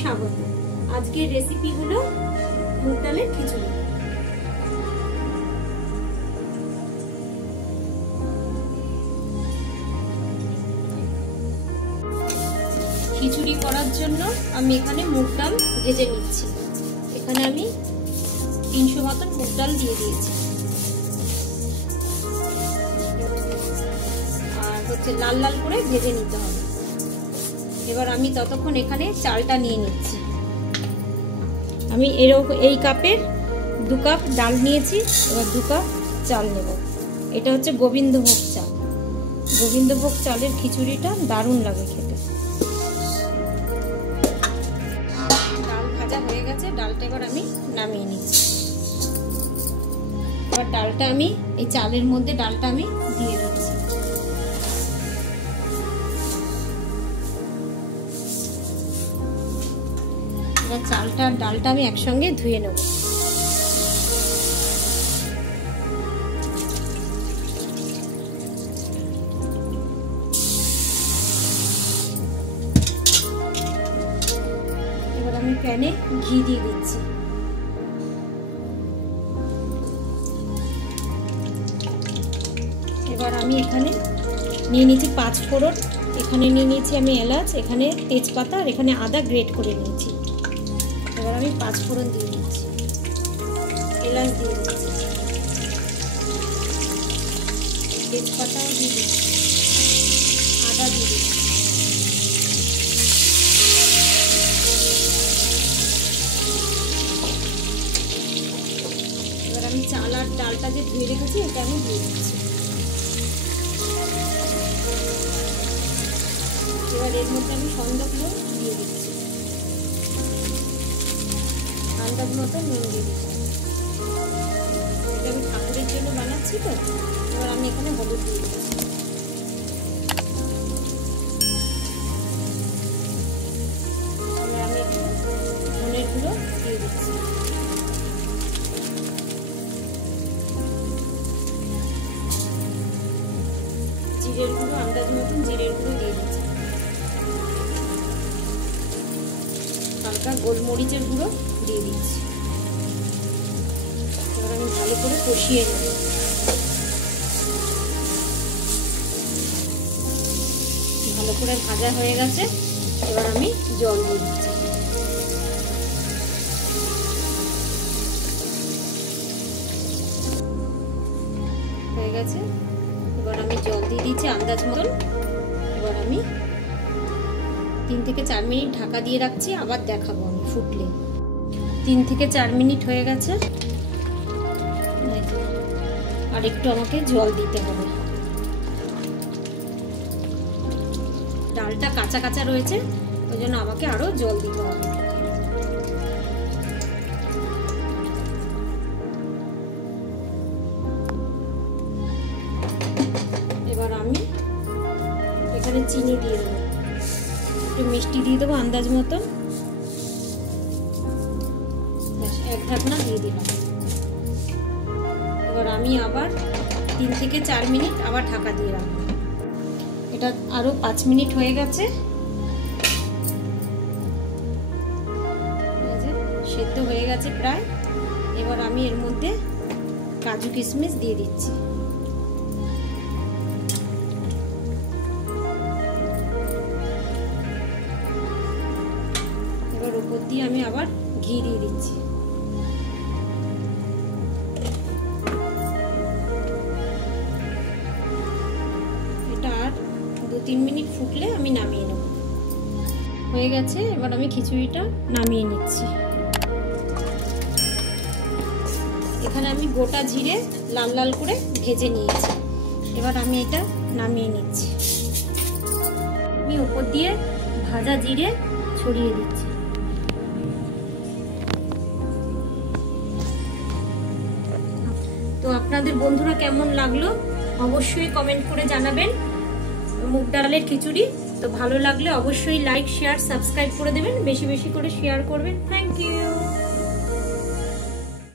স্বাগত। আজকের রেসিপি হলো মুগ ডালের খিচুড়ি। খিচুড়ি করার জন্য আমি এখানে মুগ ডাল ভেজে নিচ্ছি। এখানে আমি 300 মতন মুগ ডাল দিয়ে দিয়েছি। আর হচ্ছে লাল লাল করে ভেজে নিতে হবে। এবার আমি ততক্ষণ এখানে চালটা নিয়ে নিচ্ছি। আমি এই কাপের 2 কাপ ডাল নিয়েছি। এবার 2 কাপ চাল নেব। এটা হচ্ছে গোবিন্দভোগ চাল। গোবিন্দভোগ চালের খিচুড়িটা দারুণ লাগে খেতে। ডাল ভাজা হয়ে গেছে, ডালটা এবার আমি নামিয়ে নিচ্ছি। এবার ডালটা আমি এই চালের মধ্যে ডালটা আমি দিয়ে দিচ্ছি। এবার চালটা আর ডালটা আমি একসঙ্গে ধুয়ে নেব। এবার আমি প্যানে ঘি দিয়ে দিচ্ছি। এবার আমি এখানে নিয়ে নিয়েছি 5 ফোড়ন, এখানে নিয়ে নিয়েছি আমি এলাচ, এখানে তেজপাতা আর এখানে আদা গ্রেট করে নিয়েছি। এবার আমি 5 ফোড়ন দিয়ে দিচ্ছি, এলাচ দিয়ে দিচ্ছি, তেজপাতাও দিয়ে দিচ্ছি, আদা দিয়ে দিচ্ছি। এবার আমি চাল আর ডালটা যে ধুয়ে রেখেছি এটা আমি দিয়ে দিচ্ছি। এবার এর মধ্যে আমি সন্দকগুলো দিয়ে দিচ্ছি, আন্দাজ মতো নুন দিয়ে দিচ্ছি। এটা আমি ঠাকুরের জন্য বানাচ্ছি তো। এবার আমি এখানে হলুদ দিয়ে দিচ্ছি। এবার আমি একটু ধনের গুঁড়ো দিয়ে দিচ্ছি। জিরের গুঁড়ো আন্দাজ মতন জিরের গুঁড়ো দিয়ে দিচ্ছি। হালকা গোলমরিচের গুঁড়ো দিয়ে দিচ্ছি। এবার আমি ভালো করে কষিয়ে নেব। ভালো করে ভাজা হয়ে গেছে। এবার আমি জল দিয়ে দিচ্ছি। হয়ে গেছে। এবার আমি জল দিয়ে দিচ্ছি আন্দাজ মতন। এবার আমি 3 থেকে 4 মিনিট ঢাকা দিয়ে রাখছি, আবার দেখাবো আমি ফুটলে। 3 থেকে 4 মিনিট হয়ে গেছে। আর একটু আমাকে জল দিতে হবে। ডালটা কাঁচা কাঁচা রয়েছে, ওই জন্য আমাকে আরো জল দিতে হবে। এবার আমি এখানে চিনি দিয়ে দেবো, একটু মিষ্টি দিয়ে দেবো আন্দাজ মতন। 1 ঢাকনা দিয়ে দিলাম। এবার আমি আবার 3 থেকে 4 মিনিট আবার ঢাকা দিয়ে রাখবো। এটা আরো 5 মিনিট হয়ে গেছে। সেদ্ধ হয়ে গেছে প্রায়। এবার আমি এর মধ্যে কাজু কিশমিশ দিয়ে দিচ্ছি। এবার উপর দিয়ে আমি আবার ঘি দিয়ে দিচ্ছি। এটা আর 2-3 মিনিট ফুটলে আমি নামিয়ে নেব। হয়ে গেছে। এবার আমি খিচুড়িটা নামিয়ে নিচ্ছি। এখানে আমি গোটা জিরে লাল লাল করে ভেজে নিয়েছি। এবার আমি এটা নামিয়ে নিচ্ছি। আমি উপর দিয়ে ভাজা জিরে ছড়িয়ে দিচ্ছি। তো আপনাদের বন্ধুরা কেমন লাগলো অবশ্যই কমেন্ট করে জানাবেন। মুগ ডালের খিচুড়ি তো ভালো লাগলে অবশ্যই লাইক শেয়ার সাবস্ক্রাইব করে দেবেন, বেশি বেশি করে শেয়ার করবেন। Thank you.